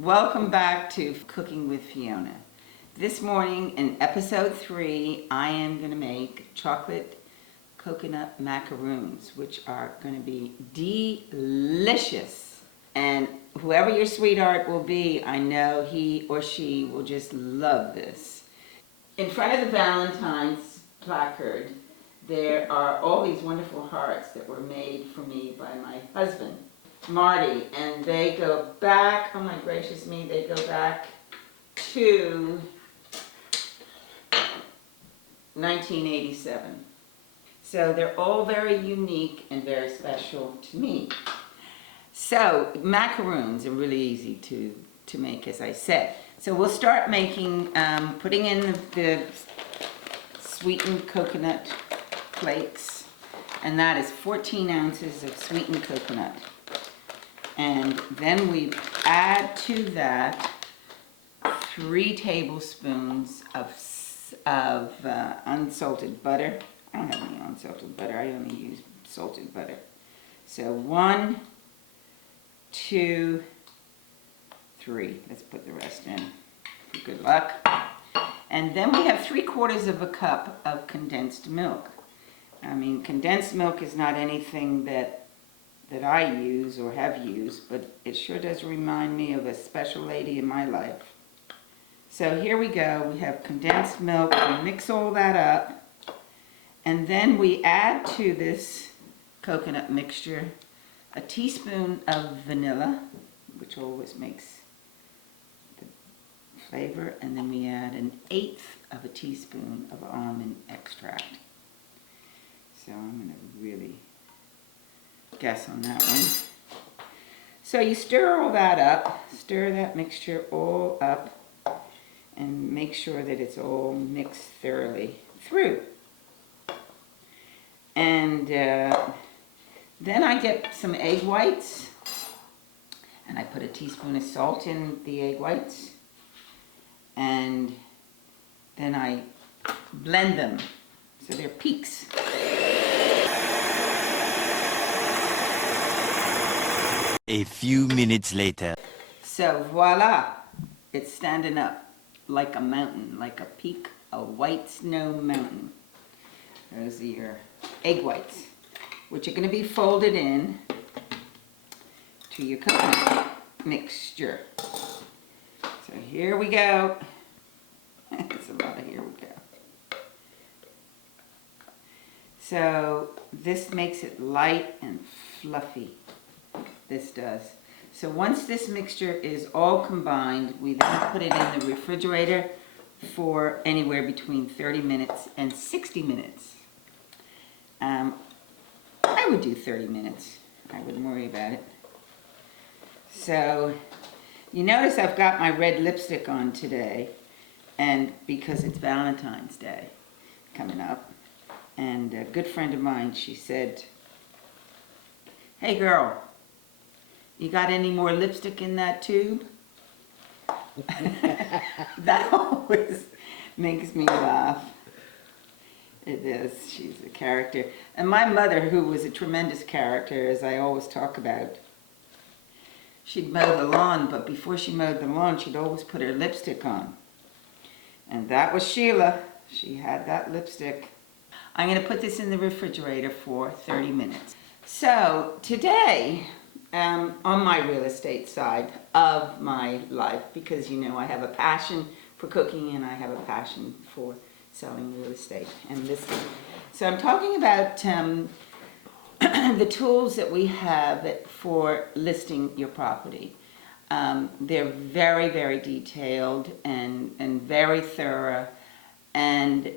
Welcome back to Cooking with Fiona. This morning in episode 3, I am going to make chocolate coconut macaroons, which are going to be delicious. And whoever your sweetheart will be, I know he or she will just love this. In front of the Valentine's placard, there are all these wonderful hearts that were made for me by my husband, Marty, and they go back, oh my gracious me, they go back to 1987. So they're all very unique and very special to me. So macaroons are really easy to make, as I said. So we'll start making, putting in the sweetened coconut flakes, and that is 14 ounces of sweetened coconut. And then we add to that 3 tablespoons of unsalted butter. I don't have any unsalted butter, I only use salted butter. So 1, 2, 3. Let's put the rest in for good luck. And then we have 3/4 of a cup of condensed milk. I mean, condensed milk is not anything that I use or have used, but it sure does remind me of a special lady in my life. So here we go, we have condensed milk, we mix all that up, and then we add to this coconut mixture a teaspoon of vanilla, which always makes the flavor, and then we add 1/8 of a teaspoon of almond extract. So I'm going to really guess on that one. So you stir all that up, stir that mixture all up, and make sure that it's all mixed thoroughly through. And then I get some egg whites, and I put a teaspoon of salt in the egg whites, and then I blend them so they're peaks. A few minutes later. So voila, it's standing up like a mountain, like a peak, a white snow mountain. Those are your egg whites, which are going to be folded in to your coconut mixture. So here we go. It's a lot of here we go. So this makes it light and fluffy. This does. So once this mixture is all combined, we then put it in the refrigerator for anywhere between 30 minutes and 60 minutes. I would do 30 minutes. I wouldn't worry about it. So you notice I've got my red lipstick on today, and because it's Valentine's Day coming up. And a good friend of mine, she said, "Hey girl, you got any more lipstick in that tube?" That always makes me laugh. It is. She's a character. And my mother, who was a tremendous character, as I always talk about, she'd mow the lawn, but before she mowed the lawn, she'd always put her lipstick on. And that was Sheila. She had that lipstick. I'm going to put this in the refrigerator for 30 minutes. So today, on my real estate side of my life, because you know I have a passion for cooking and I have a passion for selling real estate and listing. So I'm talking about the tools that we have for listing your property. They're very, very detailed and very thorough. And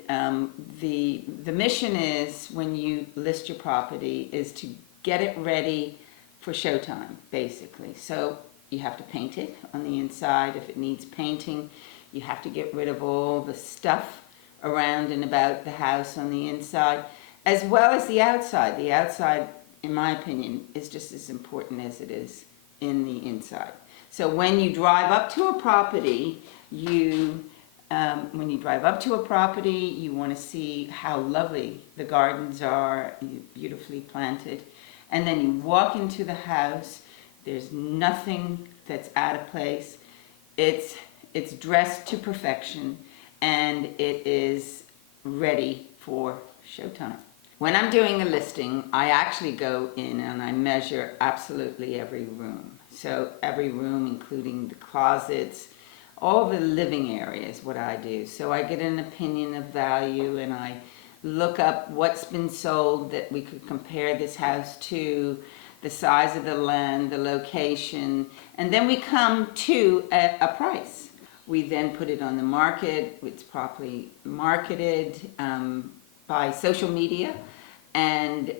the mission is, when you list your property, is to get it ready for showtime, basically. So you have to paint it on the inside. If it needs painting, you have to get rid of all the stuff around and about the house on the inside, as well as the outside. The outside, in my opinion, is just as important as it is in the inside. So when you drive up to a property, you want to see how lovely the gardens are, beautifully planted. And then you walk into the house, there's nothing that's out of place. It's dressed to perfection, and it is ready for showtime. When I'm doing a listing, I actually go in and I measure absolutely every room. So every room, including the closets, all the living areas, what I do. So I get an opinion of value, and I look up what's been sold that we could compare this house to, the size of the land, the location, and then we come to a price. We then put it on the market. It's properly marketed by social media, and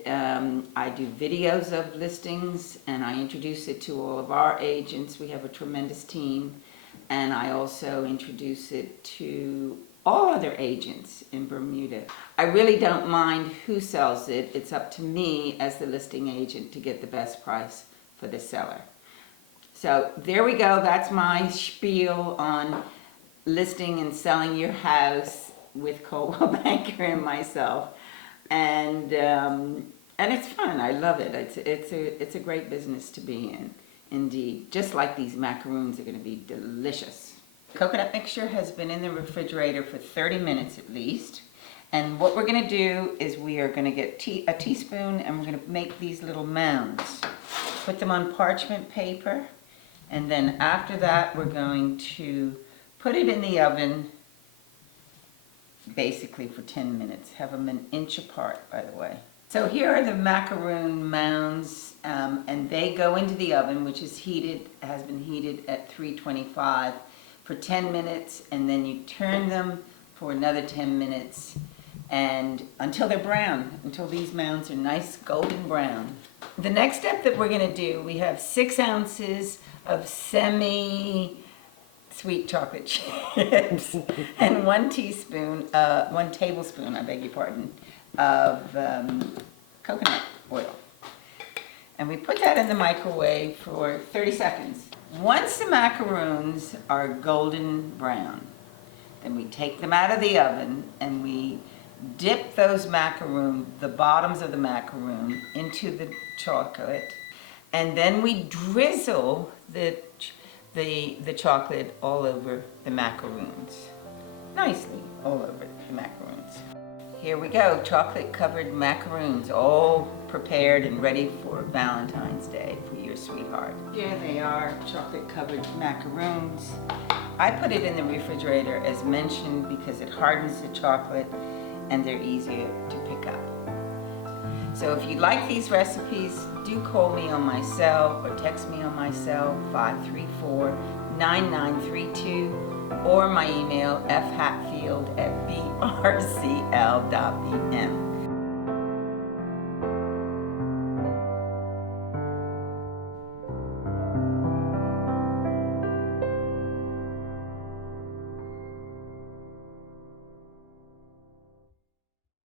I do videos of listings, and I introduce it to all of our agents. We have a tremendous team, and I also introduce it to all other agents in Bermuda. I really don't mind who sells it. It's up to me as the listing agent to get the best price for the seller. So there we go. That's my spiel on listing and selling your house with Coldwell Banker and myself. And it's fun. I love it. It's a great business to be in, indeed. Just like these macaroons are going to be delicious. Coconut mixture has been in the refrigerator for 30 minutes at least. And what we're going to do is we are going to get a teaspoon, and we're going to make these little mounds. Put them on parchment paper, and then after that we're going to put it in the oven basically for 10 minutes. Have them an inch apart, by the way. So here are the macaroon mounds, and they go into the oven, which is has been heated at 325 for 10 minutes, and then you turn them for another 10 minutes and until they're brown, until these mounds are nice golden brown. The next step that we're going to do, we have 6 ounces of sweet chocolate chips and 1 tablespoon, I beg your pardon, of coconut oil. And we put that in the microwave for 30 seconds. Once the macaroons are golden brown, then we take them out of the oven and we dip those the bottoms of the macaroon into the chocolate, and then we drizzle the chocolate all over the macaroons. Nicely all over the macaroons. Here we go, chocolate covered macaroons, all prepared and ready for Valentine's Day for your sweetheart. Here they are, chocolate covered macaroons. I put it in the refrigerator as mentioned because it hardens the chocolate and they're easier to pick up. So if you like these recipes, do call me on my cell or text me on my cell 534-9932 or my email fhatfield@brcl.bm.